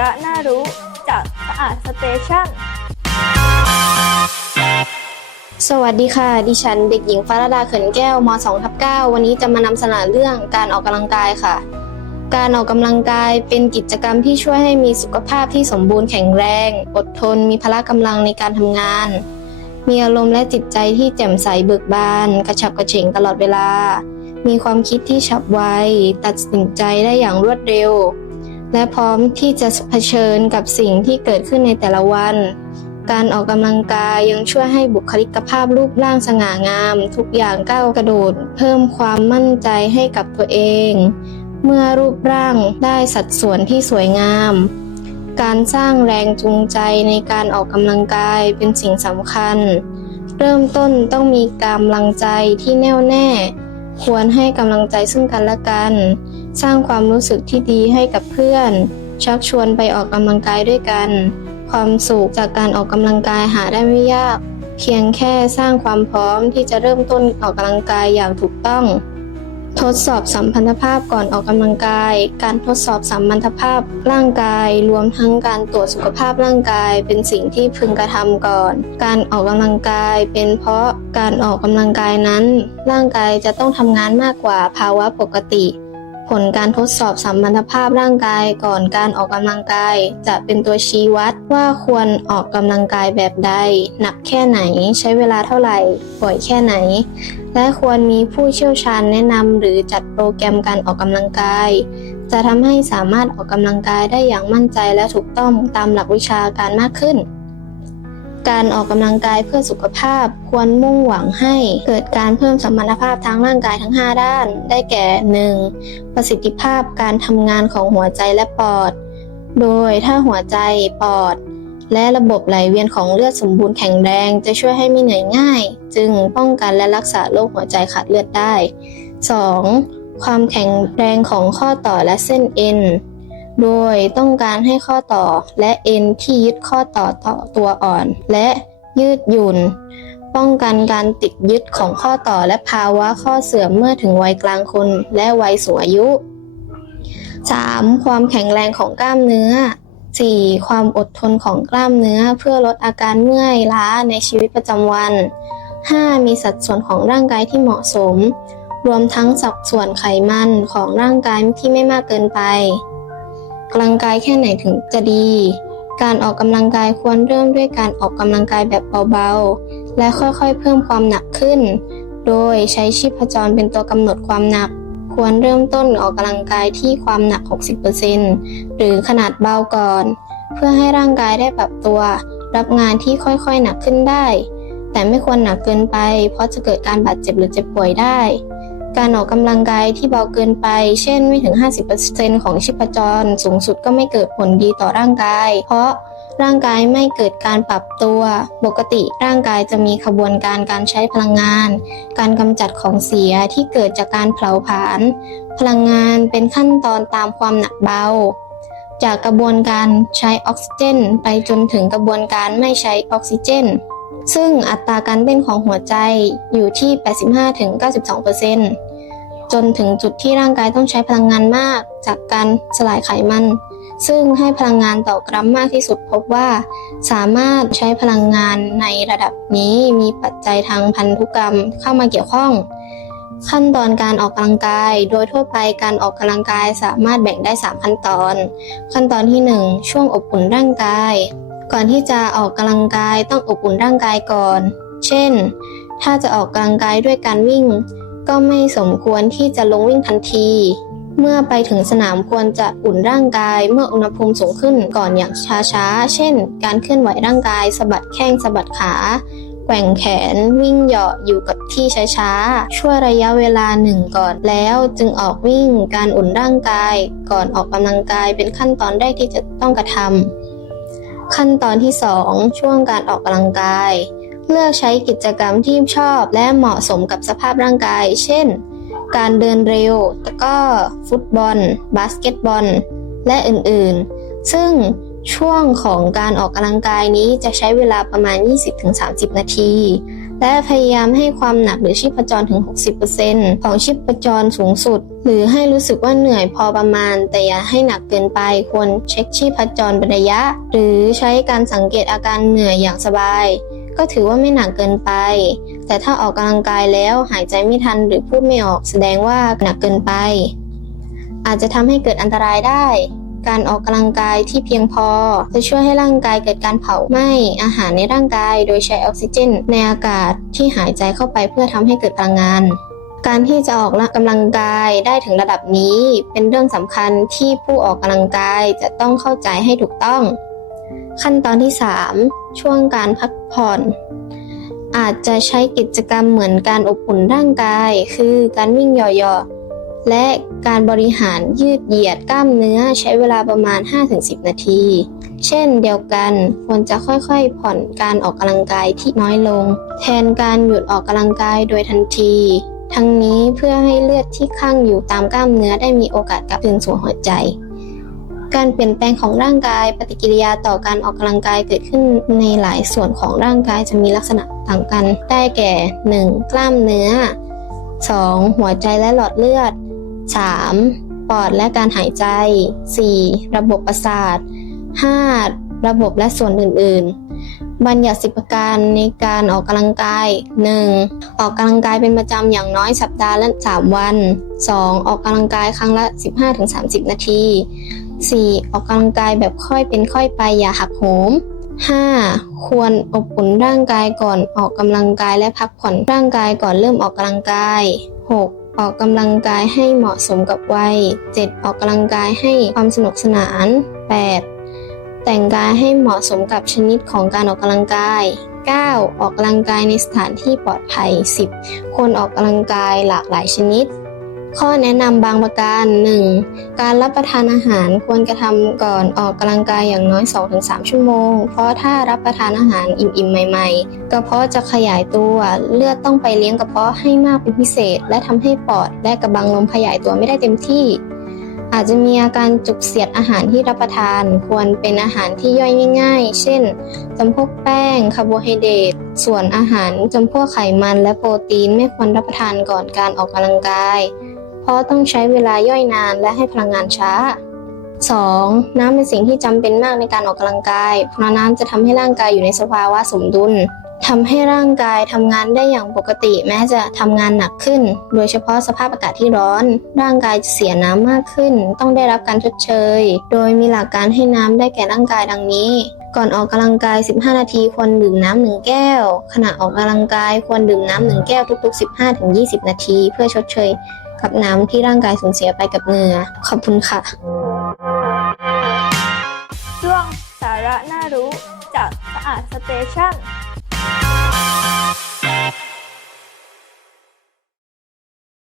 ระน่ารู้จากสะอาดสเตชันสวัสดีค่ะ ดิฉันเด็กหญิงฟาราดาเขินแก้วม2ทับ9วันนี้จะมานำเสนอเรื่องการออกกำลังกายค่ะ การออกกำลังกายเป็นกิจกรรมที่ช่วยให้มีสุขภาพที่สมบูรณ์แข็งแรง อดทน มีพละกำลังในการทำงาน มีอารมณ์และจิตใจที่แจ่มใสเบิกบาน กระฉับกระเฉงตลอดเวลา มีความคิดที่ฉับไว ตัดสินใจได้อย่างรวดเร็ว และพร้อมที่จะเผชิญกับสิ่งที่เกิดขึ้นในแต่ละวัน การออกกำลังกายยังช่วยให้บุคลิกภาพรูปร่างสง่างาม ทุกอย่างก้าวกระโดด เพิ่มความมั่นใจให้กับตัวเอง เมื่อรูปร่างได้สัดส่วนที่สวยงาม การสร้างแรงจูงใจในการออกกำลังกายเป็นสิ่งสำคัญ เริ่มต้นต้องมีกำลังใจที่แน่วแน่ ควรให้กำลังใจซึ่งกันและกัน สร้างความรู้สึกที่ดีให้กับเพื่อน ชักชวนไปออกกำลังกายด้วยกัน ความสุขจากการออกกำลังกายหาได้ไม่ยาก เพียงแค่สร้างความพร้อมที่จะเริ่มต้นออกกำลังกายอย่างถูกต้อง ทดสอบสัมพันธภาพก่อนออกกำลังกาย การทดสอบสัมพันธภาพร่างกาย รวมทั้งการตรวจสุขภาพร่างกาย เป็นสิ่งที่พึงกระทำก่อน การออกกำลังกายเป็นเพราะการออกกำลังกายนั้น ร่างกายจะต้องทำงานมากกว่าภาวะปกติ ผลการทดสอบสัมพันธภาพร่างกายก่อนการออกกำลังกาย จะเป็นตัวชี้วัดว่าควรออกกำลังกายแบบใด หนักแค่ไหน ใช้เวลาเท่าไหร่บ่อยแค่ไหน และควรมีผู้เชี่ยวชาญแนะนำหรือจัดโปรแกรมการออกกำลังกาย จะทำให้สามารถออกกำลังกายได้อย่างมั่นใจและถูกต้องตามหลักวิชาการมากขึ้น การออกกำลังกายเพื่อสุขภาพควรมุ่งหวังให้เกิดการเพิ่มสมรรถภาพทางร่างกายทั้ง 5 ด้าน ได้แก่ 1. ประสิทธิภาพการทำงานของหัวใจและปอด โดยถ้าหัวใจปอด และระบบไหลเวียนของเลือดสมบูรณ์แข็งแรง จะช่วยให้ไม่เหนื่อยง่าย จึงป้องกันและรักษาโรคหัวใจขาดเลือดได้ 2. ความแข็งแรงของข้อต่อและเส้นเอ็น โดยต้องการให้ข้อต่อและเอ็นที่ยึดข้อต่อต่อตัวอ่อน และยืดหยุ่น ป้องกันการติดยึดของข้อต่อและภาวะข้อเสื่อมเมื่อถึงวัยกลางคนและวัยสูงอายุ 3. ความแข็งแรงของกล้ามเนื้อ 4. ความอดทนของกล้ามเนื้อเพื่อลดอาการเมื่อยล้าในชีวิตประจำวัน 5. มีสัดส่วนของร่างกายที่เหมาะสม รวมทั้งสัดส่วนไขมันของร่างกายที่ไม่มากเกินไป กำลังกายแค่ไหนถึงจะดี การออกกำลังกายควรเริ่มด้วยการออกกำลังกายแบบเบาๆ และค่อยๆเพิ่มความหนักขึ้น โดยใช้ชีพจรเป็นตัวกำหนดความหนัก ควรเริ่มต้นออกกำลังกายที่ความหนัก 60%หรือขนาดเบาก่อน เพื่อให้ร่างกายได้ปรับตัว รับงานที่ค่อยๆหนักขึ้นได้ แต่ไม่ควรหนักเกินไป เพราะจะเกิดการบาดเจ็บหรือเจ็บป่วยได้ การออกกำลังกายที่เบาเกินไป เช่นไม่ถึง 50%ของชีพจร สูงสุดก็ไม่เกิดผลดีต่อร่างกาย เพราะร่างกายไม่เกิดการปรับตัว ปกติร่างกายจะมีขบวนการการใช้พลังงาน การกำจัดของเสียที่เกิดจากการเผาผลาญ พลังงานเป็นขั้นตอนตามความหนักเบา จากกระบวนการใช้ออกซิเจน ไปจนถึงกระบวนการไม่ใช้ออกซิเจน ซึ่งอัตราการเต้นของหัวใจอยู่ที่ 85-92%จนถึงจุดที่ร่างกายต้องใช้พลังงานมากจากการสลายไขมัน ซึ่งให้พลังงานต่อกรัมมากที่สุดพบว่า สามารถใช้พลังงานในระดับนี้มีปัจจัยทางพันธุกรรมเข้ามาเกี่ยวข้อง ขั้นตอนการออกกำลังกาย โดยทั่วไปการออกกำลังกายสามารถแบ่งได้ 3 ขั้นตอน ขั้นตอนที่ 1 ช่วงอบอุ่นร่างกาย ก่อนที่จะออกกำลังกายต้องอบอุ่นร่างกายก่อน เช่น ถ้าจะออกกำลังกายด้วยการวิ่ง ก็ไม่สมควรที่จะลงวิ่งทันที เมื่อไปถึงสนามควรจะอุ่นร่างกาย เมื่ออุณหภูมิสูงขึ้นก่อนอย่างช้าๆ เช่น การเคลื่อนไหวร่างกายสะบัดแข้งสะบัดขาแกว่งแขนวิ่งเหยาะอยู่กับที่ช้าๆ ช่วยระยะเวลาหนึ่งก่อนแล้วจึงออกวิ่งการอุ่นร่างกาย ก่อนออกกำลังกายเป็นขั้นตอนแรกที่จะต้องกระทำ ขั้นตอนที่ 2 ช่วงการออกกำลังกาย เลือกใช้กิจกรรมที่ชอบและเหมาะสมกับสภาพร่างกาย เช่น การเดินเร็วตะก้อฟุตบอล บาสเกตบอล และอื่นๆ ซึ่งช่วงของการออกกำลังกายนี้จะใช้เวลาประมาณ 20-30 นาที และพยายามให้ความหนักหรือชีพจรถึง 60%ของชีพจรสูงสุด หรือให้รู้สึกว่าเหนื่อยพอประมาณ แต่อย่าให้หนักเกินไปควรเช็คชีพจรเป็นระยะ หรือใช้การสังเกตอาการเหนื่อยอย่างสบาย ก็ถือว่าไม่หนักเกินไป แต่ถ้าออกกำลังกายแล้วหายใจไม่ทันหรือพูดไม่ออกแสดงว่าหนักเกินไป อาจจะทำให้เกิดอันตรายได้ การออกกำลังกายที่เพียงพอ จะช่วยให้ร่างกายเกิดการเผาไหม้อาหารในร่างกาย โดยใช้ออกซิเจน ในอากาศที่หายใจเข้าไปเพื่อทำให้เกิดพลังงานการที่จะออกกำลังกายได้ถึงระดับนี้ เป็นเรื่องสำคัญที่ผู้ออกกำลังกายจะต้องเข้าใจให้ถูกต้อง ขั้นตอนที่ 3 ช่วงการพักผ่อน อาจจะใช้กิจกรรมเหมือนการอบอุ่นร่างกาย คือการวิ่งหยาะๆ และการบริหารยืดเหยียดกล้ามเนื้อใช้เวลาประมาณ 5-10 นาที เช่นเดียวกันควรจะค่อยๆ ผ่อนการออกกำลังกายที่น้อยลง แทนการหยุดออกกำลังกายโดยทันที ทั้งนี้เพื่อให้เลือดที่ข้างอยู่ตามกล้ามเนื้อได้มีโอกาสกลับคืนสู่หัวใจ การเปลี่ยนแปลงของร่างกายปฏิกิริยาต่อการออกกำลังกายเกิดขึ้นในหลายส่วนของร่างกายจะมีลักษณะต่างกัน ได้แก่ 1. กล้ามเนื้อ 2. หัวใจและหลอดเลือด 3. ปอดและการหายใจ 4. ระบบประสาท 5. ระบบและส่วนอื่น ๆ บัญญัติสิบประการในการออกกำลังกาย 1. ออกกำลังกายเป็นประจำอย่างน้อยสัปดาห์ละ 3 วัน 2. ออกกำลังกายครั้งละ 15-30 นาที 4. ออกกำลังกายแบบค่อยเป็นค่อยไปอย่าหักโหม 5. ควรอบอุ่นร่างกายก่อนออกกำลังกายและพักผ่อนร่างกายก่อนเริ่มออกกำลังกาย 6. ออกกำลังกายให้เหมาะสมกับวัย 7. ออกกำลังกายให้ความสนุกสนาน 8. แต่งกายให้เหมาะสมกับชนิดของการออกกำลังกาย 9. ออกกำลังกายในสถานที่ปลอดภัย 10. ควรออกกำลังกายหลากหลายชนิด ข้อแนะนำบางประการ 1. การรับประทานอาหารควรกระทำก่อนออกกำลังกายอย่างน้อย 2-3 ชั่วโมง เพราะถ้ารับประทานอาหารอิ่มๆ ใหม่ๆ กระเพาะจะขยายตัว เลือดต้องไปเลี้ยงกระเพาะให้มากเป็นพิเศษ และทำให้ปอดและกระบังลมขยายตัวไม่ได้เต็มที่ อาจจะมีอาการจุกเสียดอาหารที่รับประทาน ควรเป็นอาหารที่ย่อยง่าย ๆ เช่นจำพวกแป้งคาร์โบไฮเดรตส่วนอาหารจำพวกไขมันและโปรตีนไม่ควรรับประทานก่อนการออกกำลังกาย ราะต้องใช้เวลาย่อยนานและให้พลังงานช้า 2. น้ำเป็นสิ่งที่จำเป็นมากในการออกกำลังกาย เพราะน้ำจะทำให้ร่างกายอยู่ในสภาวะสมดุลทำให้ร่างกายทำงานได้อย่างปกติ แม้จะทำงานหนักขึ้น โดยเฉพาะสภาพอากาศที่ร้อน ร่างกายจะเสียน้ำมากขึ้น ต้องได้รับการชดเชย โดยมีหลักการให้น้ำได้แก่ร่างกายดังนี้ ก่อนออกกำลังกาย 15 นาทีควรดื่มน้ำหนึ่งแก้ว ขณะออกกำลังกายควรดื่มน้ำหนึ่งแก้วทุก ๆ 15-20 นาที เพื่อชดเชย กับน้ำที่ร่างกายสูญเสียไปกับเหงื่อขอบคุณค่ะ ช่วงสาระน่ารู้จากสะอาดสเตชัน